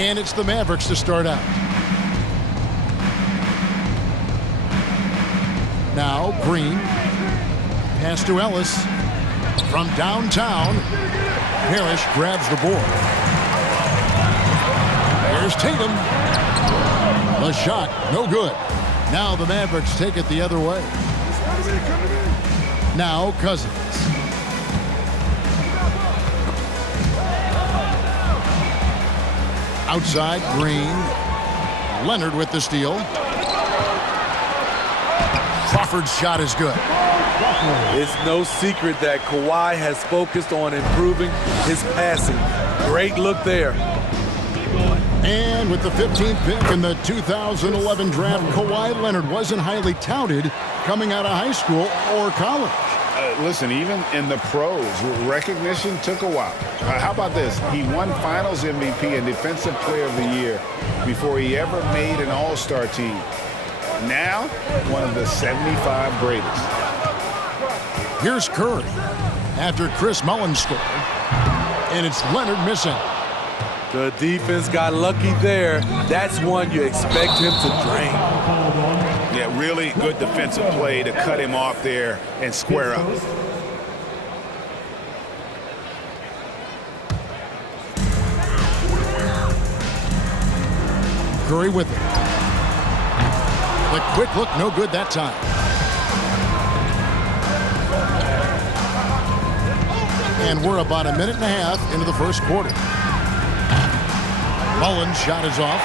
And it's the Mavericks to start out. Now Green. Pass to Ellis. From downtown. Parrish grabs the board. Here's Tatum. The shot, no good. Now the Mavericks take it the other way. Now Cousins. Outside, Green. Leonard with the steal. Crawford's shot is good. It's no secret that Kawhi has focused on improving his passing. Great look there. And with the 15th pick in the 2011 draft, Kawhi Leonard wasn't highly touted coming out of high school or college. Listen, even in the pros, recognition took a while. How about this? He won Finals MVP and Defensive Player of the Year before he ever made an All-Star team. Now, one of the 75 greatest. Here's Curry after Chris Mullin scored. And it's Leonard missing. The defense got lucky there. That's one you expect him to drain. Yeah, really good defensive play to cut him off there and square up. Curry with it. The quick look, no good that time. And we're about a minute and a half into the first quarter. Mullin's shot is off.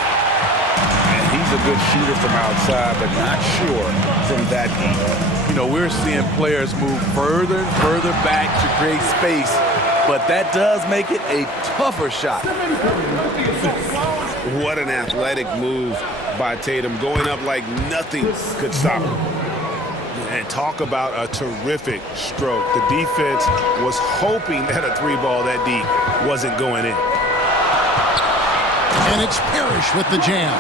And he's a good shooter from outside, but not sure from that deep. You know, we're seeing players move further and further back to create space, but that does make it a tougher shot. What an athletic move by Tatum, going up like nothing could stop him. And talk about a terrific stroke. The defense was hoping that a three ball that deep wasn't going in. And it's Parrish with the jam.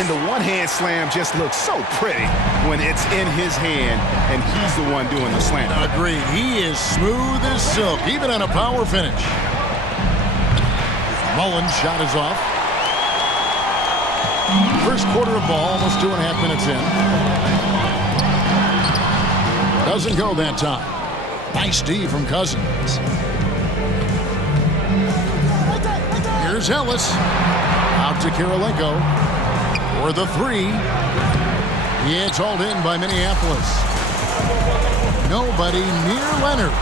And the one-hand slam just looks so pretty when it's in his hand and he's the one doing the slam. Agreed. He is smooth as silk, even on a power finish. Mullin's shot is off. First quarter of ball, almost 2.5 minutes in. Doesn't go that time. Nice D from Cousins. Here's Ellis. Out to Kirilenko. For the three. It's hauled in by Minneapolis. Nobody near Leonard.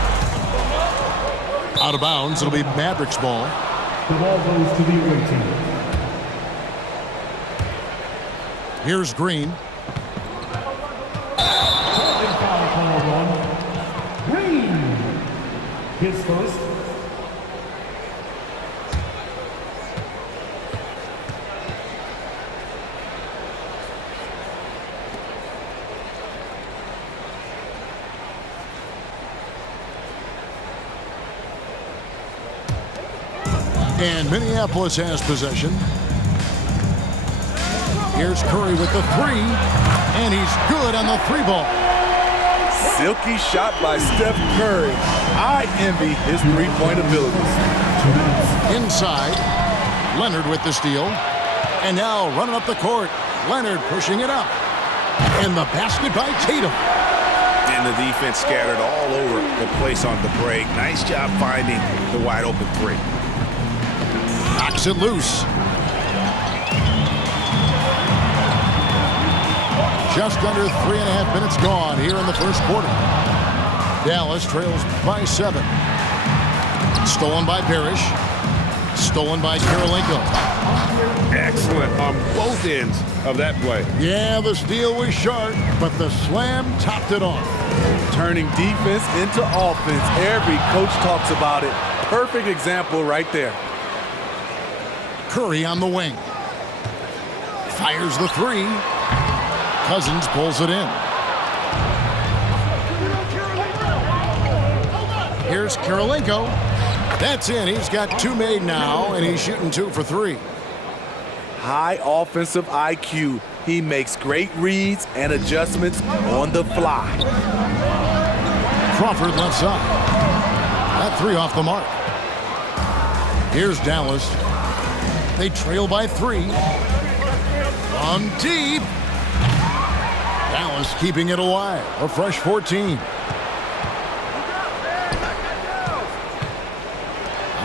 Out of bounds. It'll be Mavericks ball. The ball goes to the away team. Here's Green. Green hits first. And Minneapolis has possession. Here's Curry with the three. And he's good on the three ball. Silky shot by Steph Curry. I envy his three-point abilities. Inside. Leonard with the steal. And now running up the court. Leonard pushing it up. And the basket by Tatum. And the defense scattered all over the place on the break. Nice job finding the wide open three. Knocks it loose. Just under 3.5 minutes gone here in the first quarter. Dallas trails by 7. Stolen by Parrish. Stolen by Kirilenko. Excellent on both ends of that play. Yeah, the steal was sharp, but the slam topped it off. Turning defense into offense. Every coach talks about it. Perfect example right there. Curry on the wing. Fires the three. Cousins pulls it in. Here's Kirilenko. That's in. He's got 2 made now, and he's shooting 2 for 3. High offensive IQ. He makes great reads and adjustments on the fly. Crawford left side. That 3 off the mark. Here's Dallas. They trail by 3. On deep. Dallas keeping it alive. A fresh 14.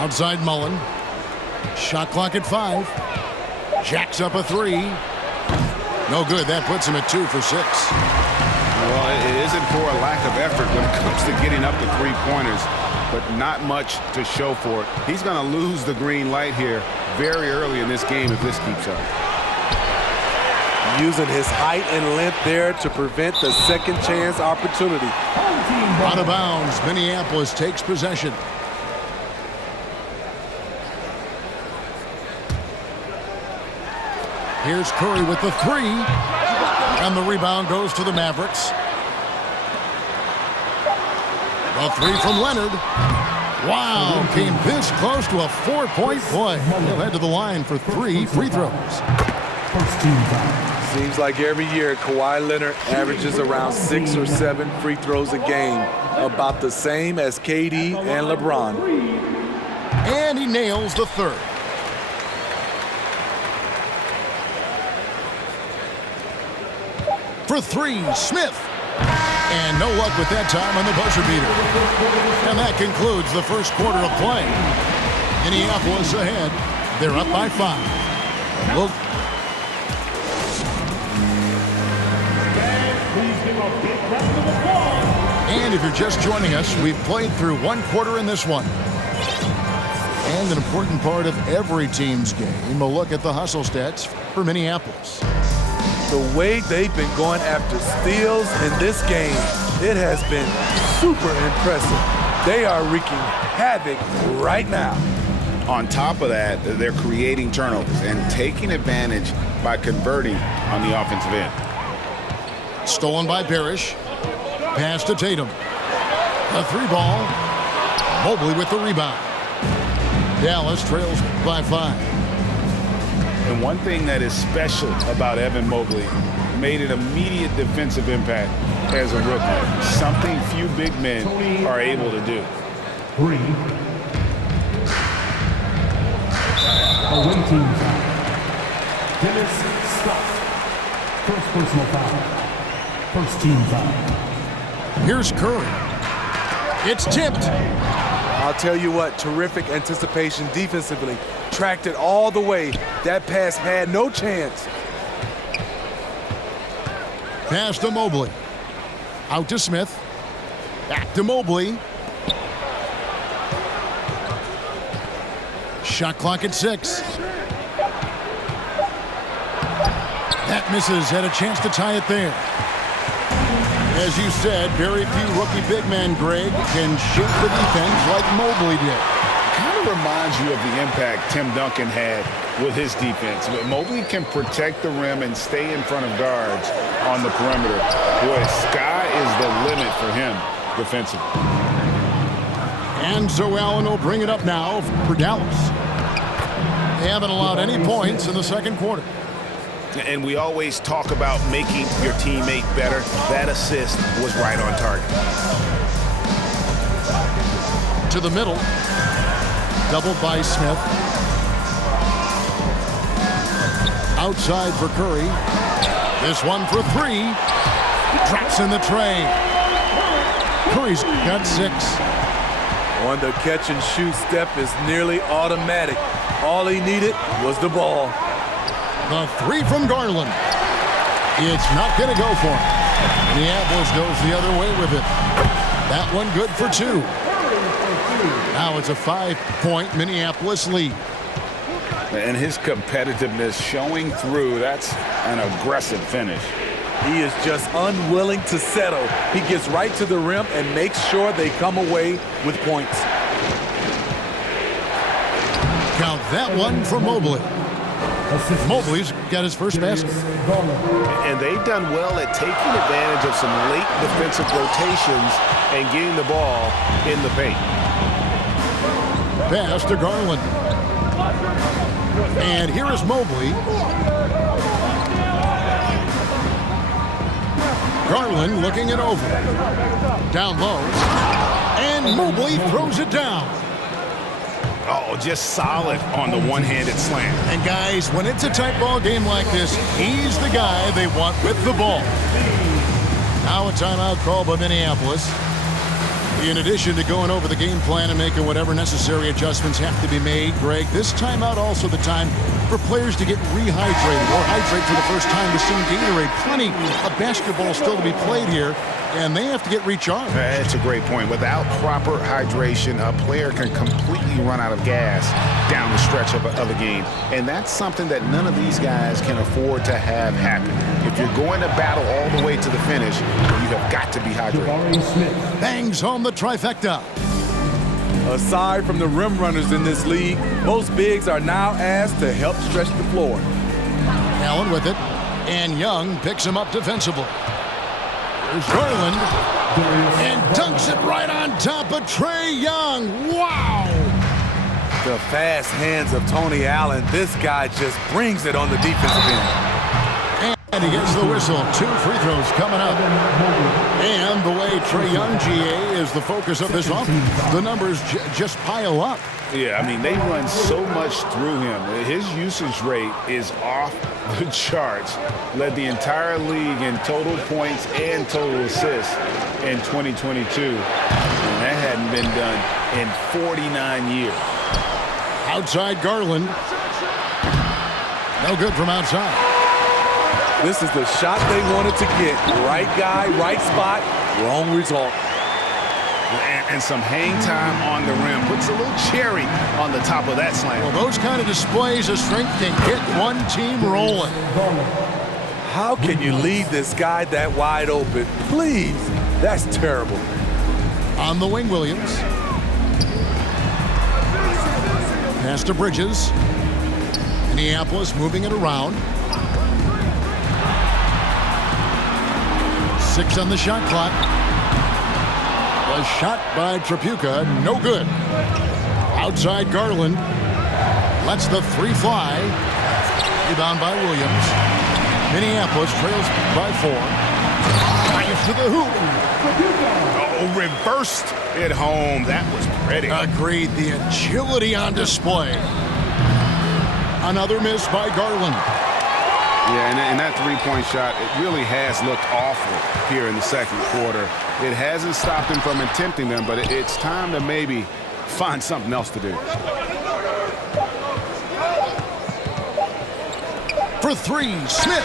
Outside Mullen. Shot clock at 5. Jacks up a 3. No good. That puts him at 2 for 6. Well, it isn't for a lack of effort when it comes to getting up the three-pointers, but not much to show for it. He's going to lose the green light here very early in this game if this keeps up. Using his height and length there to prevent the second chance opportunity. Out of bounds. Minneapolis takes possession. Here's Curry with the 3. And the rebound goes to the Mavericks. A 3 from Leonard. Wow, came this close to a 4-point play. He'll head to the line for 3 free throws. First team foul. Seems like every year Kawhi Leonard averages around 6 or 7 free throws a game, about the same as KD and LeBron. And he nails the 3rd. For 3, Smith. And no luck with that time on the buzzer beater. And that concludes the first quarter of play. Minneapolis ahead. They're up by 5. Well, and if you're just joining us, we've played through 1 quarter in this one. And an important part of every team's game, a look at the hustle stats for Minneapolis. The way they've been going after steals in this game, it has been super impressive. They are wreaking havoc right now. On top of that, they're creating turnovers and taking advantage by converting on the offensive end. Stolen by Parrish. Pass to Tatum. A 3 ball. Mobley with the rebound. Dallas trails by 5. And one thing that is special about Evan Mobley, made an immediate defensive impact as a rookie. Something few big men are able to do. 3. Away team foul. Dennis Scott. First personal foul. First team foul. Here's Curry. It's tipped. I'll tell you what, terrific anticipation defensively. Tracked it all the way. That pass had no chance. Pass to Mobley. Out to Smith. Back to Mobley. Shot clock at 6. That misses. Had a chance to tie it there. As you said, very few rookie big men, Greg, can shape the defense like Mobley did. Kind of reminds you of the impact Tim Duncan had with his defense. But Mobley can protect the rim and stay in front of guards on the perimeter. Boy, sky is the limit for him defensively. And so Allen will bring it up now for Dallas. They haven't allowed any points in the second quarter. And we always talk about making your teammate better. That assist was right on target. To the middle. Doubled by Smith. Outside for Curry. This one for 3. Drops in the tray. Curry's got 6. On the catch and shoot step is nearly automatic. All he needed was the ball. The 3 from Garland. It's not going to go for him. Minneapolis goes the other way with it. That one good for 2. Now it's a 5-point Minneapolis lead. And his competitiveness showing through. That's an aggressive finish. He is just unwilling to settle. He gets right to the rim and makes sure they come away with points. Count that one for Mobley. Mobley's got his first basket. And they've done well at taking advantage of some late defensive rotations and getting the ball in the paint. Pass to Garland. And here is Mobley. Garland looking it over. Down low. And Mobley throws it down. Oh, just solid on the one-handed slam. And guys, when it's a tight ball game like this, he's the guy they want with the ball. Now a timeout called by Minneapolis. In addition to going over the game plan and making whatever necessary adjustments have to be made, Greg, this timeout also the time for players to get rehydrated or hydrate for the first time with some Gatorade. Plenty of basketball still to be played here, and they have to get recharged. That's a great point. Without proper hydration, a player can completely run out of gas down the stretch of a game. And that's something that none of these guys can afford to have happen. If you're going to battle all the way to the finish, you have got to be hydrated. Bangs home the trifecta. Aside from the rim runners in this league, most bigs are now asked to help stretch the floor. Allen with it, and Young picks him up defensively. There's Garland, and dunks it right on top of Trae Young. Wow! The fast hands of Tony Allen. This guy just brings it on the defensive end. And he gets the whistle. 2 free throws coming up. And the way Trae Young, GA, is the focus of this offense, the numbers just pile up. Yeah, I mean, they run so much through him. His usage rate is off the charts. Led the entire league in total points and total assists in 2022. And that hadn't been done in 49 years. Outside Garland. No good from outside. This is the shot they wanted to get. Right guy, right spot, wrong result. And some hang time on the rim. Puts a little cherry on the top of that slam. Well, those kind of displays of strength can get one team rolling. How can you leave this guy that wide open? Please, that's terrible. On the wing, Williams. Pass to Bridges. Minneapolis moving it around. 6 on the shot clock. A shot by Tripucka, no good. Outside Garland. Lets the 3 fly. Rebound by Williams. Minneapolis trails by 4. Drives to the hoop. Oh, reversed it home. That was pretty. Agreed. The agility on display. Another miss by Garland. Yeah, and that three-point shot, it really has looked awful here in the second quarter. It hasn't stopped him from attempting them, but it's time to maybe find something else to do. For 3, Smith.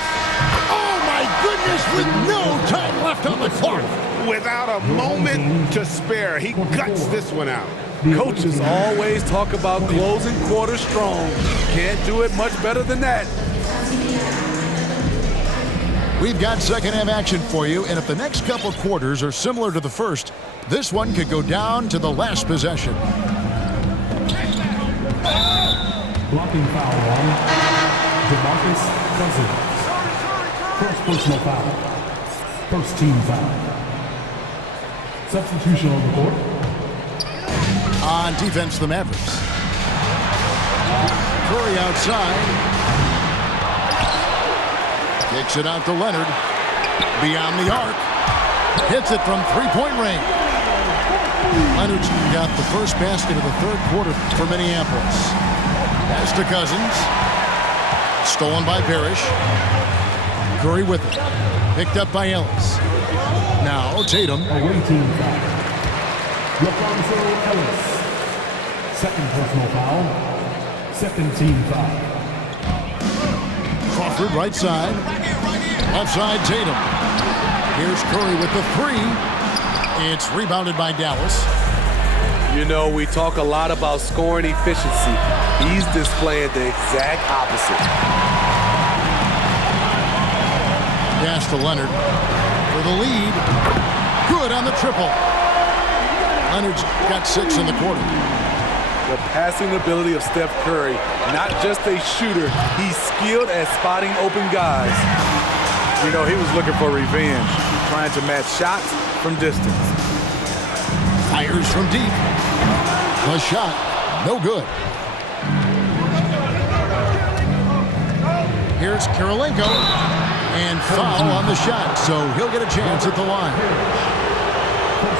Oh, my goodness, with no time left on the clock. Without a moment to spare, he guts this one out. Coaches always talk about closing quarter strong. Can't do it much better than that. We've got second half action for you, and if the next couple quarters are similar to the first, this one could go down to the last possession. Blocking foul on DeMarcus Cousins. First personal foul. First team foul. Substitution on the court. On defense, the Mavericks. Curry outside. Kicks it out to Leonard. Beyond the arc. Hits it from three-point range. Leonard's got the first basket of the third quarter for Minneapolis. Pass to Cousins. Stolen by Parrish. Curry with it. Picked up by Ellis. Now Tatum. Away team foul. LaFonso Ellis. Second personal foul. Second team foul. Crawford right side. Left side Tatum. Here's Curry with the 3. It's rebounded by Dallas. You know, we talk a lot about scoring efficiency. He's displaying the exact opposite. Pass to Leonard for the lead. Good on the triple. Leonard's got 6 in the quarter. The passing ability of Steph Curry, not just a shooter, he's skilled at spotting open guys. You know, he was looking for revenge, trying to match shots from distance. Fires from deep. The shot, no good. Here's Kirilenko. And foul on the shot, so he'll get a chance at the line.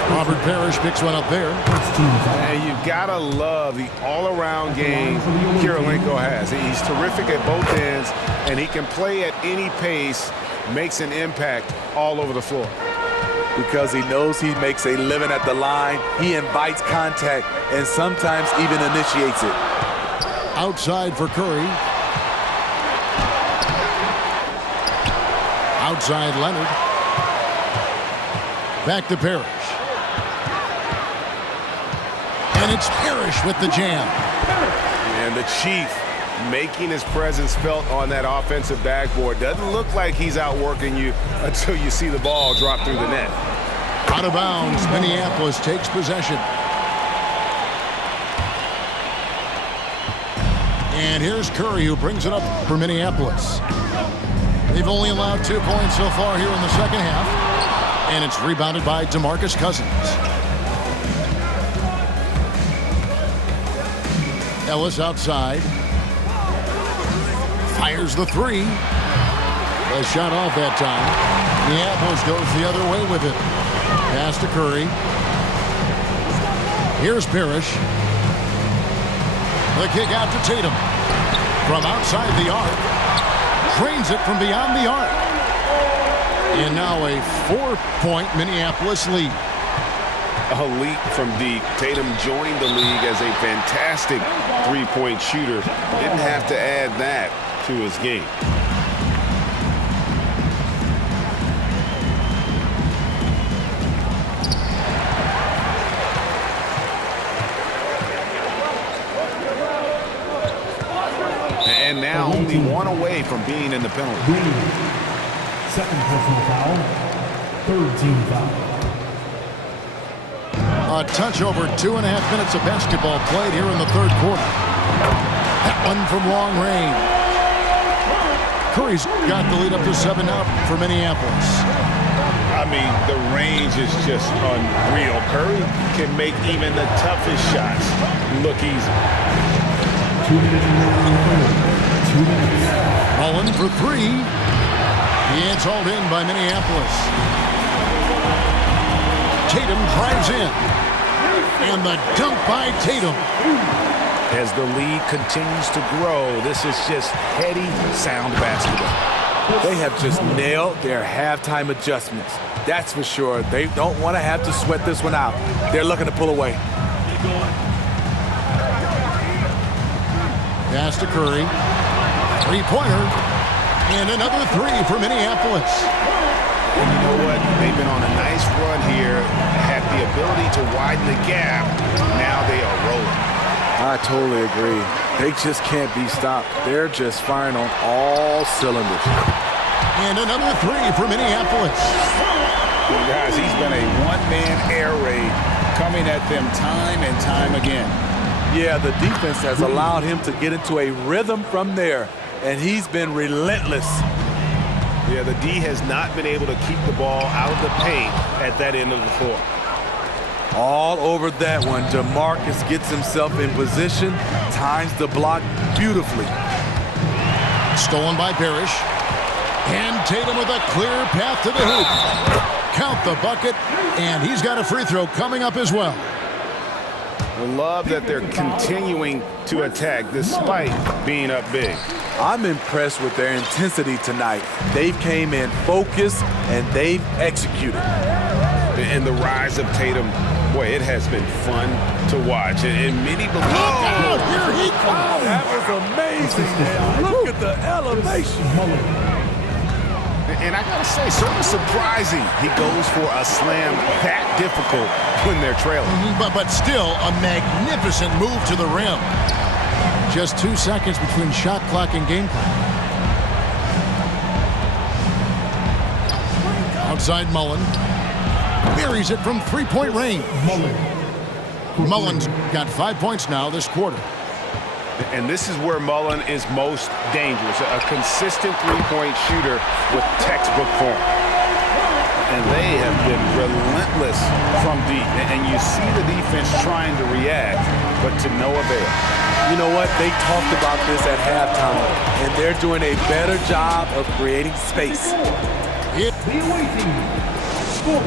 Robert Parrish picks one up there. First team foul. And you've got to love the all-around game Kirilenko has. He's terrific at both ends, and he can play at any pace, makes an impact all over the floor. Because he knows he makes a living at the line, he invites contact and sometimes even initiates it. Outside for Curry. Outside Leonard. Back to Parrish. And it's Parrish with the jam. And the Chief making his presence felt on that offensive backboard. Doesn't look like he's outworking you until you see the ball drop through the net. Out of bounds, Minneapolis takes possession. And here's Curry, who brings it up for Minneapolis. They've only allowed 2 points so far here in the second half. And it's rebounded by DeMarcus Cousins. Ellis outside. Fires the three. A shot off that time. Minneapolis goes the other way with it. Pass to Curry. Here's Parrish. The kick out to Tatum. From outside the arc. Trains it from beyond the arc. And now a 4-point Minneapolis lead. A leap from deep. Tatum joined the league as a fantastic three-point shooter. Didn't have to add that to his game. And now only one away from being in the penalty. Green. Second personal foul. Third team foul. A touch over 2.5 minutes of basketball played here in the third quarter. That one from long range. Curry's got the lead up to 7 out for Minneapolis. I mean, the range is just unreal. Curry can make even the toughest shots look easy. 2 minutes remaining in the third. 2 minutes. Mullen for three. It's hauled in by Minneapolis. Tatum drives in. And the dunk by Tatum. As the lead continues to grow, this is just heady, sound basketball. They have just nailed their halftime adjustments. That's for sure. They don't want to have to sweat this one out. They're looking to pull away. Pass to Curry. Three-pointer. And another three for Minneapolis. And you know what? They've been on a nice run here, had the ability to widen the gap. Now they are rolling. I totally agree. They just can't be stopped. They're just firing on all cylinders. And another three for Minneapolis. Well, guys, he's been a one-man air raid coming at them time and time again. Yeah, the defense has allowed him to get into a rhythm from there, and he's been relentless. Yeah, the D has not been able to keep the ball out of the paint at that end of the floor. All over that one, DeMarcus gets himself in position, times the block beautifully. Stolen by Parrish. And Tatum with a clear path to the hoop. Count the bucket, and he's got a free throw coming up as well. I love that they're continuing to attack despite being up big. I'm impressed with their intensity tonight. They've came in focused, and they've executed. And the rise of Tatum, boy, it has been fun to watch. And many believe... Oh, here he comes! That was amazing, man. Look at the elevation. And I gotta say, sort of surprising he goes for a slam that difficult when they're trailing. But still, a magnificent move to the rim. Just 2 seconds between shot clock and game clock. Outside Mullen. Buries it from three-point range. Mullen's got 5 points now this quarter. And this is where Mullen is most dangerous. A consistent three-point shooter with textbook form. And they have been relentless from deep. And you see the defense trying to react, but to no avail. You know what? They talked about this at halftime, and they're doing a better job of creating space. The away team. Score.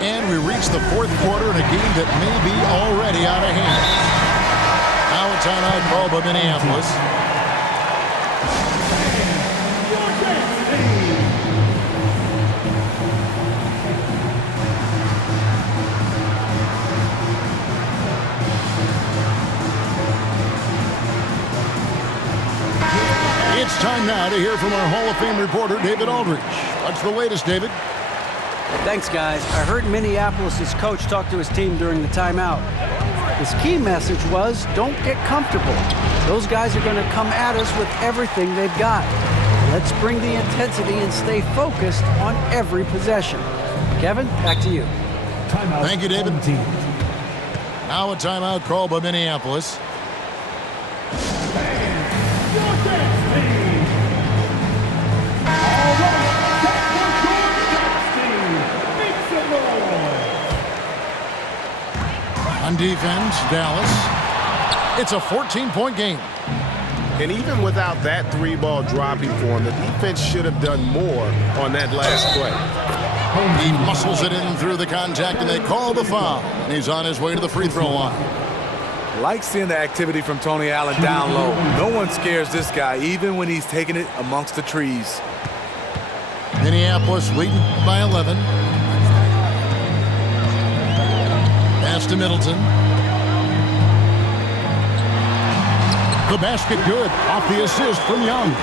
And we reach the fourth quarter in a game that may be already out of hand. Now a timeout call by Minneapolis. It's time now to hear from our Hall of Fame reporter, David Aldridge. What's the latest, David? Thanks, guys. I heard Minneapolis' coach talk to his team during the timeout. His key message was, don't get comfortable. Those guys are going to come at us with everything they've got. Let's bring the intensity and stay focused on every possession. Kevin, back to you. Timeout. Thank you, David. Now a timeout call by Minneapolis. On defense, Dallas. It's a 14-point game. And even without that three-ball dropping for him, the defense should have done more on that last play. He muscles it in through the contact, and they call the foul. And he's on his way to the free throw line. Like seeing the activity from Tony Allen down low. No one scares this guy, even when he's taking it amongst the trees. Minneapolis leading by 11. Pass to Middleton. The basket good. Off the assist from Young.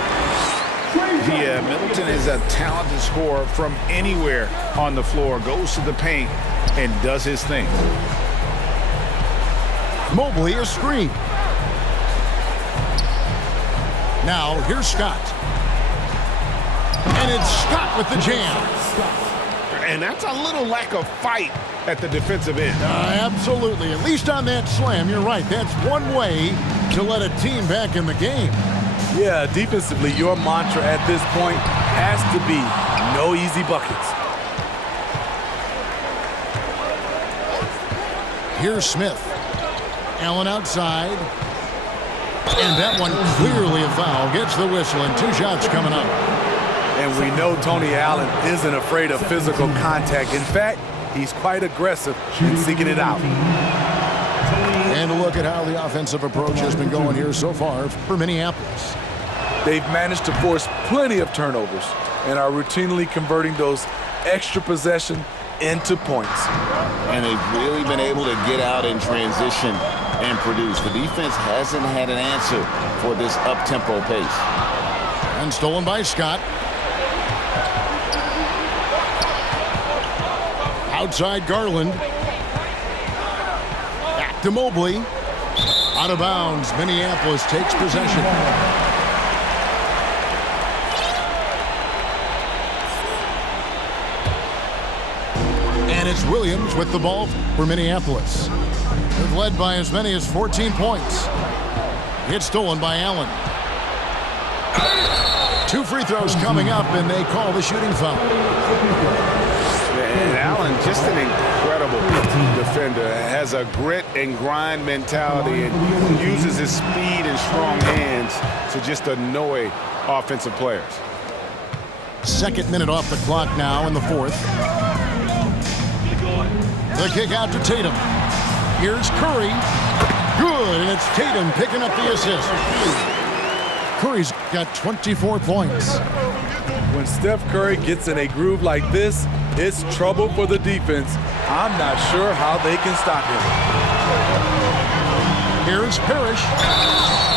Yeah, Middleton is a talented scorer from anywhere on the floor. Goes to the paint and does his thing. Mobley a screen. Now here's Scott. And it's Scott with the jam. And that's a little lack of fight at the defensive end. Absolutely. At least on that slam, you're right. That's one way to let a team back in the game. Yeah, defensively, your mantra at this point has to be no easy buckets. Here's Smith. Allen outside. And that one clearly a foul. Gets the whistle, and 2 shots coming up. And we know Tony Allen isn't afraid of physical contact. In fact, he's quite aggressive in seeking it out. And look at how the offensive approach has been going here so far for Minneapolis. They've managed to force plenty of turnovers and are routinely converting those extra possession into points. And they've really been able to get out in transition and produce. The defense hasn't had an answer for this up-tempo pace. And stolen by Scott. Outside Garland. Back to Mobley. Out of bounds. Minneapolis takes possession. And it's Williams with the ball for Minneapolis. They've led by as many as 14 points. It's stolen by Allen. 2 free throws coming up, and they call the shooting foul. And Allen, just an incredible defender, has a grit and grind mentality and uses his speed and strong hands to just annoy offensive players. 2nd minute off the clock now in the 4th. The kick out to Tatum. Here's Curry. Good, and it's Tatum picking up the assist. Curry's got 24 points. When Steph Curry gets in a groove like this, it's trouble for the defense. I'm not sure how they can stop him. Here's Parrish.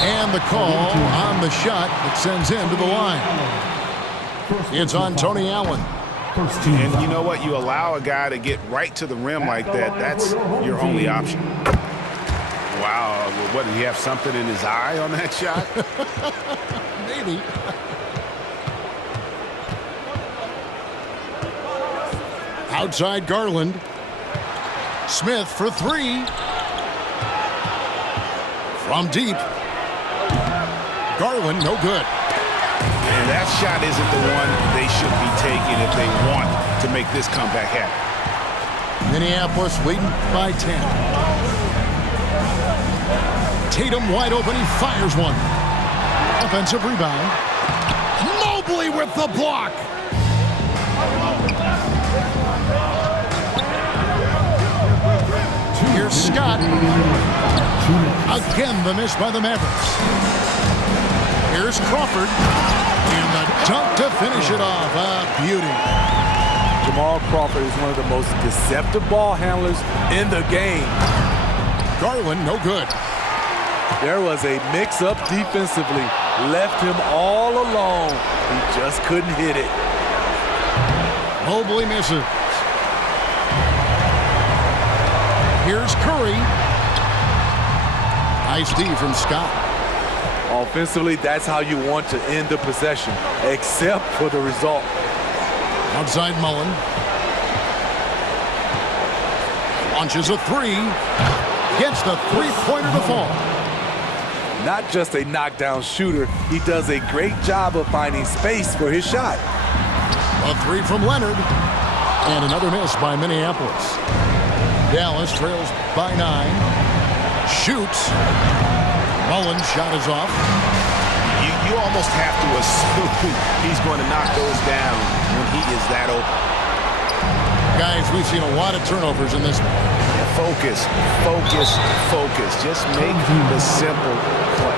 And the call on the shot that sends him to the line. It's on Tony Allen. And you know what? You allow a guy to get right to the rim like that, that's your only option. Wow, what, did he have something in his eye on that shot? Maybe. Outside Garland. Smith for 3. From deep. Garland, no good. And that shot isn't the one they should be taking if they want to make this comeback happen. Minneapolis leading by 10. Tatum wide open, he fires one. Offensive rebound. Mobley with the block. Here's Scott. Again, the miss by the Mavericks. Here's Crawford. And the dunk to finish it off. A beauty. Jamal Crawford is one of the most deceptive ball handlers in the game. Garland, no good. There was a mix-up defensively. Left him all alone. He just couldn't hit it. Mobley misses. Here's Curry. Nice D from Scott. Offensively, that's how you want to end the possession, except for the result. Outside Mullen. Launches a three. Gets the three-pointer to fall. Not just a knockdown shooter, he does a great job of finding space for his shot. A three from Leonard. And another miss by Minneapolis. Dallas trails by 9. Shoots. Mullen's shot is off. You almost have to assume he's going to knock those down when he is that open. Guys, we've seen a lot of turnovers in this one. Focus, focus, focus. Just make the simple play.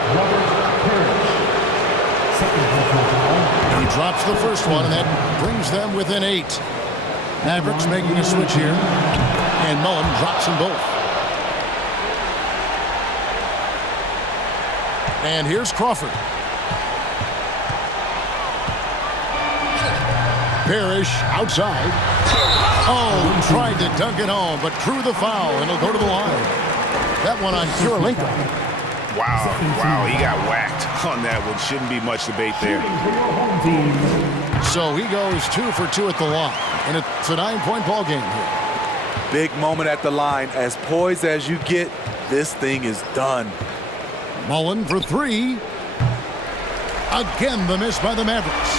He drops the first one, and that brings them within 8. Mavericks making a switch here. And Mullen drops them both. And here's Crawford. Parrish outside. Oh, tried to dunk it home, but drew the foul, and he'll go to the line. That one on Kirilenko. Wow, he got whacked on that one. Shouldn't be much debate there. So he goes 2 for 2 at the line, and it's a 9-point ball game here. Big moment at the line. As poised as you get, this thing is done. Mullen for 3. Again, the miss by the Mavericks.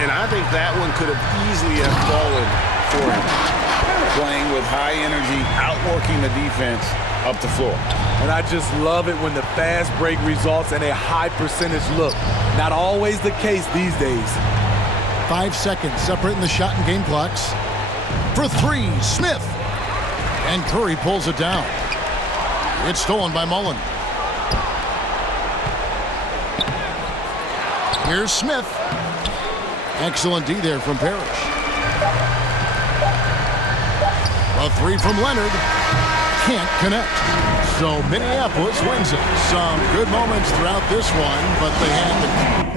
And I think that one could have easily have fallen for him. Playing with high energy, outworking the defense up the floor. And I just love it when the fast break results in a high percentage look. Not always the case these days. 5 seconds separating the shot and game clocks. For 3, Smith. And Curry pulls it down. It's stolen by Mullen. Here's Smith. Excellent D there from Parrish. A 3 from Leonard. Can't connect. So Minneapolis wins it. Some good moments throughout this one, but they had the